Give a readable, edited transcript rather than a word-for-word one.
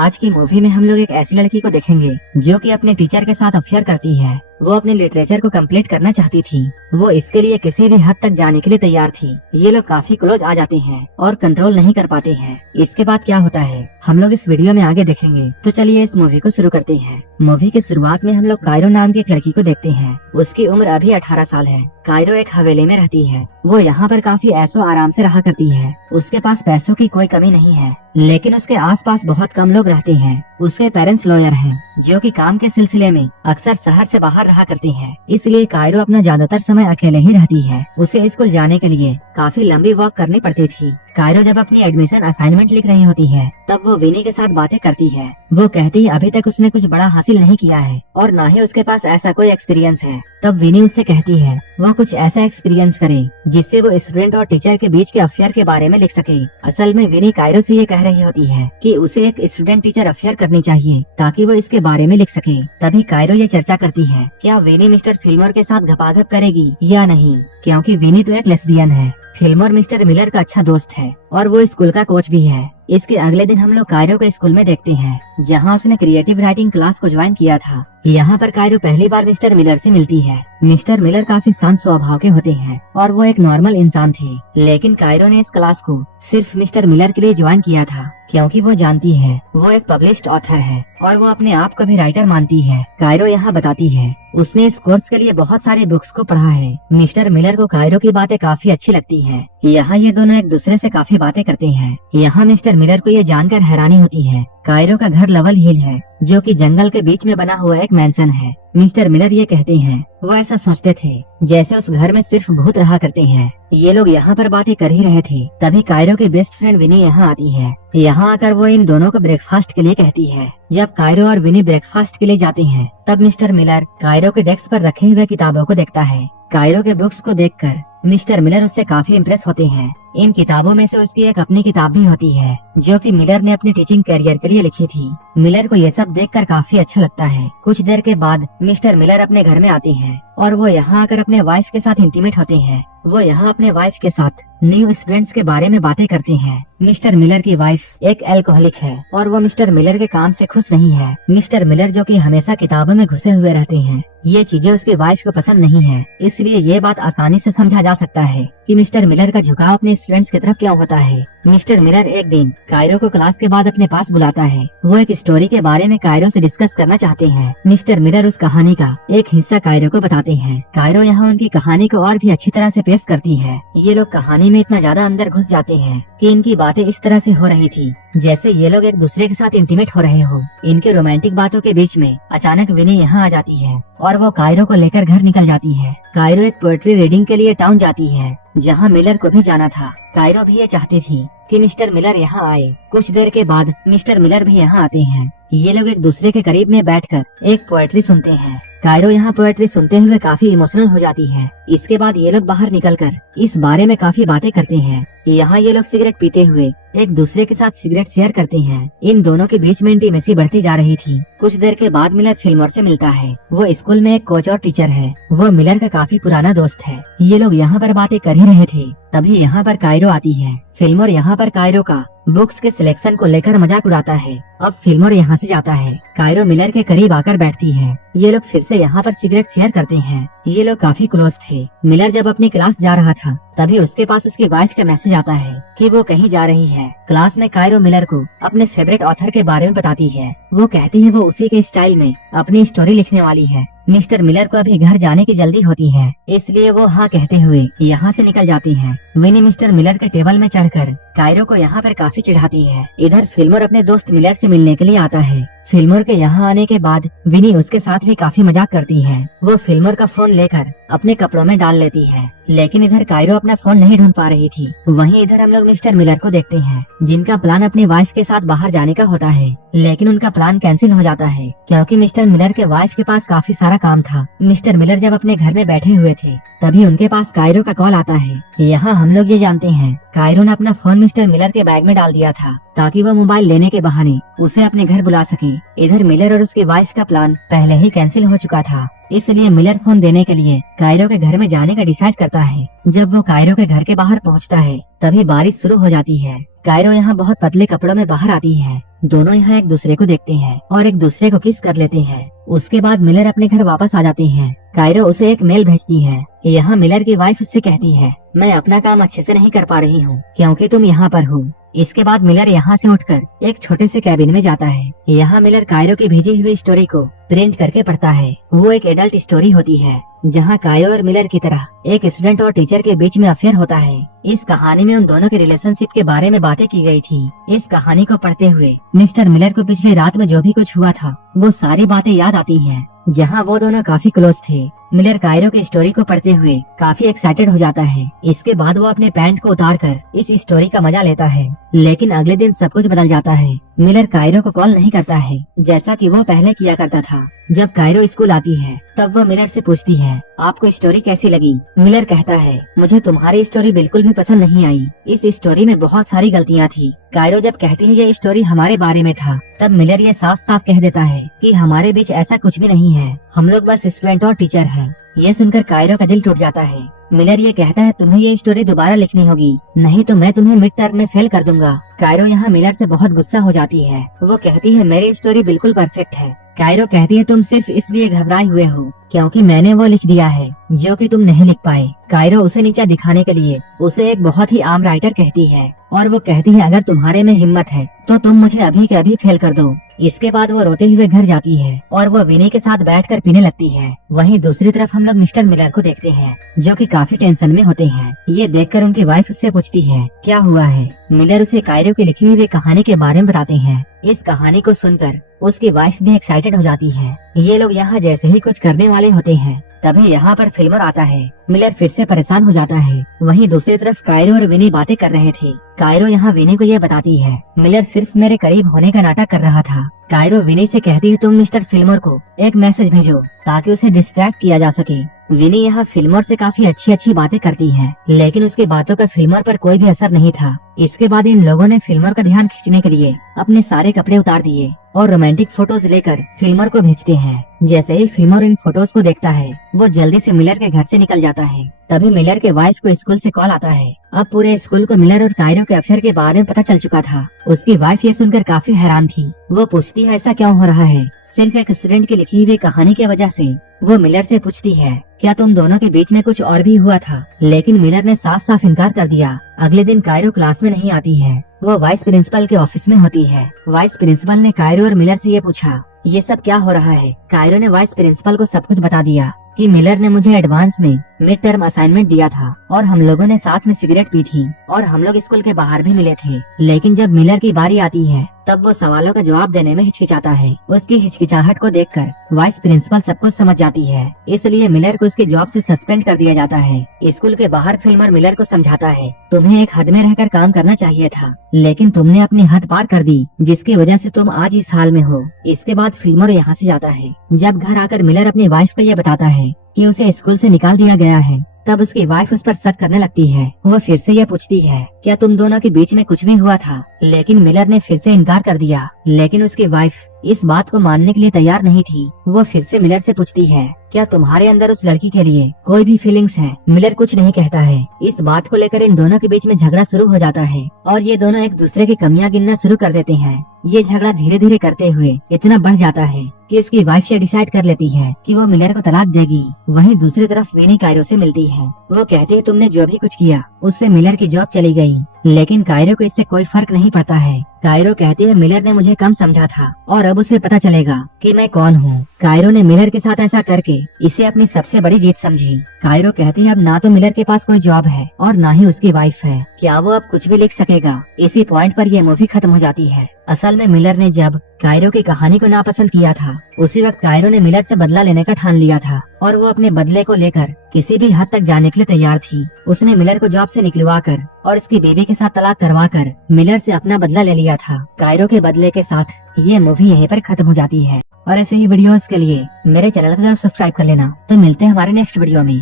आज की मूवी में हम लोग एक ऐसी लड़की को देखेंगे जो कि अपने टीचर के साथ अफेयर करती है। वो अपने लिटरेचर को कंप्लीट करना चाहती थी। वो इसके लिए किसी भी हद तक जाने के लिए तैयार थी। ये लोग काफी क्लोज आ जाते हैं और कंट्रोल नहीं कर पाते हैं। इसके बाद क्या होता है हम लोग इस वीडियो में आगे देखेंगे। तो चलिए इस मूवी को शुरू करते हैं। मूवी की शुरुआत में हम लोग कायरो नाम की एक लड़की को देखते हैं। उसकी उम्र अभी 18 साल है। कायरो एक हवेली में रहती है। वो यहाँ पर काफी ऐशो आराम से रहा करती है। उसके पास पैसों की कोई कमी नहीं है, लेकिन उसके आसपास बहुत कम लोग रहते हैं। उसके पेरेंट्स लॉयर हैं, जो कि काम के सिलसिले में अक्सर शहर से बाहर रहा करते हैं। इसलिए कायरो अपना ज्यादातर समय अकेले ही रहती है। उसे स्कूल जाने के लिए काफी लंबी वॉक करनी पड़ती थी। कायरो जब अपनी एडमिशन असाइनमेंट लिख रही होती है तब वो विनी के साथ बातें करती है। वो कहती है अभी तक उसने कुछ बड़ा हासिल नहीं किया है और न ही उसके पास ऐसा कोई एक्सपीरियंस है। तब विनी उससे कहती है वो कुछ ऐसा एक्सपीरियंस करे जिससे वो स्टूडेंट और टीचर के बीच के अफेयर के बारे में लिख सके। असल में विनी कायरो से ये कह रही होती है कि उसे एक स्टूडेंट टीचर अफेयर करनी चाहिए ताकि वो इसके बारे में लिख सके। तभी कायरो ये चर्चा करती है क्या विनी मिस्टर फिल्मर के साथ घपाघप करेगी या नहीं, क्योंकि विनी तो एक लेस्बियन है। फिल्मर मिस्टर मिलर का अच्छा दोस्त है और वो स्कूल का कोच भी है। इसके अगले दिन हम लोग कायरो को स्कूल में देखते हैं, जहाँ उसने क्रिएटिव राइटिंग क्लास को ज्वाइन किया था। यहाँ पर कायरो पहली बार मिस्टर मिलर से मिलती है। मिस्टर मिलर काफी शांत स्वभाव के होते हैं और वो एक नॉर्मल इंसान थे, लेकिन कायरो ने इस क्लास को सिर्फ मिस्टर मिलर के लिए ज्वाइन किया था क्योंकि वो जानती है वो एक पब्लिश्ड ऑथर है और वो अपने आप को भी राइटर मानती है। कायरो यहाँ बताती है उसने इस कोर्स के लिए बहुत सारे बुक्स को पढ़ा है। मिस्टर मिलर को कायरो की बातें काफी अच्छी लगती हैं। यहाँ ये दोनों एक दूसरे से काफी बातें करते हैं। यहाँ मिस्टर मिलर को ये जानकर हैरानी होती है कायरो का घर लवल हिल है, जो कि जंगल के बीच में बना हुआ एक मैंसन है। मिस्टर मिलर ये कहते हैं वो ऐसा सोचते थे जैसे उस घर में सिर्फ भूत रहा करते हैं। ये लोग यहाँ पर बातें कर ही रहे थे, तभी कायरो की बेस्ट फ्रेंड विनी यहाँ आती है। यहाँ आकर वो इन दोनों को ब्रेकफास्ट के लिए कहती है। जब कायरो और विनी ब्रेकफास्ट के लिए जाते हैं तब मिस्टर मिलर कायरो के डेस्क पर रखे हुए किताबों को देखता है। कायरो के बुक्स को देखकर मिस्टर मिलर उससे काफी इम्प्रेस होते हैं। इन किताबों में से उसकी एक अपनी किताब भी होती है जो कि मिलर ने अपने टीचिंग करियर के लिए लिखी थी। मिलर को ये सब देखकर काफी अच्छा लगता है। कुछ देर के बाद मिस्टर मिलर अपने घर में आते हैं और वो यहाँ आकर अपने वाइफ के साथ इंटीमेट होते हैं। वो यहाँ अपने वाइफ के साथ न्यू स्टूडेंट्स के बारे में बातें करते हैं। मिस्टर मिलर की वाइफ एक एल्कोहलिक है और वो मिस्टर मिलर के काम से खुश नहीं है। मिस्टर मिलर जो कि हमेशा किताबों में घुसे हुए रहते हैं, ये चीजें उसकी वाइफ को पसंद नहीं है। इसलिए ये बात आसानी से समझा जा सकता है कि मिस्टर मिलर का झुकाव अपने स्टूडेंट्स की तरफ क्यों होता है। मिस्टर मिलर एक दिन कायरो को क्लास के बाद अपने पास बुलाता है। वो एक स्टोरी के बारे में कायरो से डिस्कस करना चाहते हैं। मिस्टर मिलर उस कहानी का एक हिस्सा कायरो को बताते हैं। कायरो यहाँ उनकी कहानी को और भी अच्छी तरह से पेश करती है। ये लोग कहानी में इतना ज्यादा अंदर घुस जाते हैं कि इनकी बातें इस तरह से हो रही थी जैसे ये लोग एक दूसरे के साथ इंटीमेट हो रहे हो। इनके रोमांटिक बातों के बीच में अचानक विनी यहाँ आ जाती है और वो कायरो को लेकर घर निकल जाती है। कायरो एक पोएट्री रीडिंग के लिए टाउन जाती है, जहाँ मिलर को भी जाना था। कायरो भी ये चाहती थी कि मिस्टर मिलर यहाँ आए। कुछ देर के बाद मिस्टर मिलर भी यहाँ आते हैं। ये लोग एक दूसरे के करीब में बैठकर एक पोएट्री सुनते हैं। कायरो यहाँ पोएट्री सुनते हुए काफी इमोशनल हो जाती है। इसके बाद ये लोग बाहर निकलकर इस बारे में काफी बातें करते हैं। यहाँ ये लोग सिगरेट पीते हुए एक दूसरे के साथ सिगरेट शेयर करते हैं। इन दोनों के बीच में इंटीमेसी बढ़ती जा रही थी। कुछ देर के बाद मिलर फिल्मर से मिलता है। वो स्कूल में एक कोच और टीचर है। वो मिलर का काफी पुराना दोस्त है। ये लोग यहाँ पर बातें कर ही रहे थे, तभी यहाँ पर कायरो आती है। फिल्मर यहाँ पर कायरो का बुक्स के सिलेक्शन को लेकर मजाक उड़ाता है। अब फिल्मर यहाँ से जाता है। कायरो मिलर के करीब आकर बैठती है। ये लोग फिर से यहाँ पर सिगरेट शेयर करते हैं। ये लोग काफी क्लोज थे। मिलर जब अपनी क्लास जा रहा था तभी उसके पास उसकी वाइफ का मैसेज आता है कि वो कहीं जा रही है। क्लास में कायरो मिलर को अपने फेवरेट ऑथर के बारे में बताती है। वो कहती है वो उसी के स्टाइल में अपनी स्टोरी लिखने वाली है। मिस्टर मिलर को अभी घर जाने की जल्दी होती है, इसलिए वो हाँ कहते हुए यहाँ से निकल जाती हैं। विनी मिस्टर मिलर के टेबल में चढ़कर कायरो को यहाँ पर काफी चिढ़ाती है। इधर फिल्मर अपने दोस्त मिलर से मिलने के लिए आता है। फिल्मर के यहाँ आने के बाद विनी उसके साथ भी काफी मजाक करती है। वो फिल्मर का फोन लेकर अपने कपड़ों में डाल लेती है, लेकिन इधर कायरो अपना फोन नहीं ढूंढ पा रही थी। वहीं इधर हम लोग मिस्टर मिलर को देखते हैं, जिनका प्लान अपनी वाइफ के साथ बाहर जाने का होता है, लेकिन उनका प्लान कैंसिल हो जाता है क्योंकि मिस्टर मिलर के वाइफ के पास काफी सारा काम था। मिस्टर मिलर जब अपने घर में बैठे हुए थे तभी उनके पास कायरो का कॉल आता है। यहाँ हम लोग ये जानते हैं कायरो ने अपना फोन मिस्टर मिलर के बैग में डाल दिया था ताकि वो मोबाइल लेने के बहाने उसे अपने घर बुला सके। इधर मिलर और उसकी वाइफ का प्लान पहले ही कैंसिल हो चुका था। इसलिए मिलर फोन देने के लिए कायरो के घर में जाने का डिसाइड करता है। जब वो कायरो के घर के बाहर पहुंचता है तभी बारिश शुरू हो जाती है। कायरो यहाँ बहुत पतले कपड़ों में बाहर आती है। दोनों यहाँ एक दूसरे को देखते हैं और एक दूसरे को किस कर लेते हैं। उसके बाद मिलर अपने घर वापस आ जाते हैं। कायरो उसे एक मेल भेजती है। यहाँ मिलर की वाइफ उससे कहती है, मैं अपना काम अच्छे से नहीं कर पा रही हूँ क्योंकि तुम यहाँ पर हो। इसके बाद मिलर यहाँ से उठकर एक छोटे से कैबिन में जाता है। यहाँ मिलर कायरो की भेजी हुई स्टोरी को प्रिंट करके पढ़ता है। वो एक एडल्ट स्टोरी होती है जहाँ कायरो और मिलर की तरह एक स्टूडेंट और टीचर के बीच में अफेयर होता है। इस कहानी में उन दोनों के रिलेशनशिप के बारे में बातें की गई थी। इस कहानी को पढ़ते हुए मिस्टर मिलर को पिछली रात में जो भी कुछ हुआ था वो सारी बातें याद आती हैं, जहाँ वो दोनों काफी क्लोज थे। मिलर कायरो की स्टोरी को पढ़ते हुए काफी एक्साइटेड हो जाता है। इसके बाद वो अपने पैंट को उतारकर इस स्टोरी का मजा लेता है। लेकिन अगले दिन सब कुछ बदल जाता है। मिलर कायरो को कॉल नहीं करता है जैसा कि वो पहले किया करता था। जब कायरो स्कूल आती है तब वो मिलर से पूछती है, आपको स्टोरी कैसी लगी? मिलर कहता है, मुझे तुम्हारी स्टोरी बिल्कुल भी पसंद नहीं आई। इस स्टोरी में बहुत सारी गलतियाँ थी। कायरो जब कहती है ये स्टोरी हमारे बारे में था तब मिलर ये साफ साफ कह देता है कि हमारे बीच ऐसा कुछ भी नहीं है, हम लोग बस स्टूडेंट और टीचर हैं। ये सुनकर कायरो का दिल टूट जाता है। मिलर ये कहता है, तुम्हें ये स्टोरी दोबारा लिखनी होगी, नहीं तो मैं तुम्हें मिड टर्म में फेल कर दूंगा। कायरो यहाँ मिलर से बहुत गुस्सा हो जाती है। वो कहती है, मेरी स्टोरी बिल्कुल परफेक्ट है। कायरो कहती है, तुम सिर्फ इसलिए घबराए हुए हो क्योंकि मैंने वो लिख दिया है जो कि तुम नहीं लिख पाए। कायरो उसे नीचा दिखाने के लिए उसे एक बहुत ही आम राइटर कहती है और वो कहती है, अगर तुम्हारे में हिम्मत है तो तुम मुझे अभी के अभी फेल कर दो। इसके बाद वो रोते हुए घर जाती है और वो विनी के साथ बैठकर पीने लगती है। वहीं दूसरी तरफ हम लोग मिस्टर मिलर को देखते हैं जो कि काफी टेंशन में होते हैं। ये देखकर उनकी वाइफ उससे पूछती है, क्या हुआ है? मिलर उसे कायरो की लिखी हुई कहानी के बारे में बताते हैं। इस कहानी को सुनकर उसकी वाइफ भी एक्साइटेड हो जाती है। ये लोग यहाँ जैसे ही कुछ करने वाले होते हैं तभी यहाँ पर फिल्मर आता है। मिलर फिर से परेशान हो जाता है। वहीं दूसरी तरफ कायरो और विनी बातें कर रहे थे। कायरो यहाँ विनी को ये बताती है, मिलर सिर्फ मेरे करीब होने का नाटक कर रहा था। कायरो विनी से कहती है, तुम मिस्टर फिल्मर को एक मैसेज भेजो ताकि उसे डिस्ट्रैक्ट किया जा सके। विनी यहाँ फिल्मर से काफी अच्छी अच्छी बातें करती है लेकिन उसकी बातों का फिल्मर पर कोई भी असर नहीं था। इसके बाद इन लोगों ने फिल्मर का ध्यान खींचने के लिए अपने सारे कपड़े उतार दिए और रोमांटिक फोटोज लेकर फिल्मर को भेजते हैं। जैसे ही फिल्मर इन फोटोज को देखता है वो जल्दी से मिलर के घर से निकल जाता है। तभी मिलर के वाइफ को स्कूल से कॉल आता है। अब पूरे स्कूल को मिलर और कायरो के अफेयर के बारे में पता चल चुका था। उसकी वाइफ ये सुनकर काफी हैरान थी। वो पूछती है, ऐसा क्यों हो रहा है? सिर्फ एक स्टूडेंट की लिखी हुई कहानी की वजह से। वो मिलर से पूछती है, क्या तुम दोनों के बीच में कुछ और भी हुआ था? लेकिन मिलर ने साफ साफ इनकार कर दिया। अगले दिन कायरो क्लास में नहीं आती है। वो वाइस प्रिंसिपल के ऑफिस में होती है। वाइस प्रिंसिपल ने कायरो और मिलर से ये पूछा, ये सब क्या हो रहा है? कायरो ने वाइस प्रिंसिपल को सब कुछ बता दिया कि मिलर ने मुझे एडवांस में मिड टर्म असाइनमेंट दिया था और हम लोगों ने साथ में सिगरेट पी थी और हम लोग स्कूल के बाहर भी मिले थे। लेकिन जब मिलर की बारी आती है तब वो सवालों का जवाब देने में हिचकिचाता है। उसकी हिचकिचाहट को देखकर वाइस प्रिंसिपल सब कुछ समझ जाती है, इसलिए मिलर को उसके जॉब से सस्पेंड कर दिया जाता है। स्कूल के बाहर फिल्मर मिलर को समझाता है, तुम्हें एक हद में रहकर काम करना चाहिए था लेकिन तुमने अपनी हद पार कर दी जिसकी वजह से तुम आज इस हाल में हो। इसके बाद फिल्मर यहाँ से जाता है। जब घर आकर मिलर अपनी वाइफ को ये बताता है कि उसे स्कूल से निकाल दिया गया है तब उसकी वाइफ उस पर शक करने लगती है। वो फिर से ये पूछती है, क्या तुम दोनों के बीच में कुछ भी हुआ था? लेकिन मिलर ने फिर से इनकार कर दिया। लेकिन उसकी वाइफ इस बात को मानने के लिए तैयार नहीं थी। वो फिर से मिलर से पूछती है, क्या तुम्हारे अंदर उस लड़की के लिए कोई भी फीलिंग्स है? मिलर कुछ नहीं कहता है। इस बात को लेकर इन दोनों के बीच में झगड़ा शुरू हो जाता है और ये दोनों एक दूसरे की कमियां गिनना शुरू कर देते हैं। ये झगड़ा धीरे धीरे करते हुए इतना बढ़ जाता है कि उसकी वाइफ ये डिसाइड कर लेती है कि वो मिलर को तलाक देगी। वहीं दूसरी तरफ विनी कायरो से मिलती है। वो कहती है, तुमने जो भी कुछ किया उससे मिलर की जॉब चली गई। लेकिन कायरो को इससे कोई फर्क नहीं पड़ता है। कायरो कहती है, मिलर ने मुझे कम समझा था और अब उसे पता चलेगा कि मैं कौन हूँ। कायरो ने मिलर के साथ ऐसा करके इसे अपनी सबसे बड़ी जीत समझी। कायरो कहती है, अब ना तो मिलर के पास कोई जॉब है और ना ही उसकी वाइफ है, क्या वो अब कुछ भी लिख सकेगा? इसी पॉइंट पर यह मूवी खत्म हो जाती है। असल में मिलर ने जब कायरो की कहानी को नापसंद किया था उसी वक्त कायरो ने मिलर से बदला लेने का ठान लिया था और वो अपने बदले को लेकर किसी भी हद तक जाने के लिए तैयार थी। उसने मिलर को जॉब से निकलवाकर और उसकी बीवी के साथ तलाक करवाकर मिलर से अपना बदला ले लिया था। कायरो के बदले के साथ ये मूवी यहीं पर खत्म हो जाती है। और ऐसे ही वीडियोस के लिए मेरे चैनल को जरूर सब्सक्राइब कर लेना। तो मिलते हैं हमारे नेक्स्ट वीडियो में।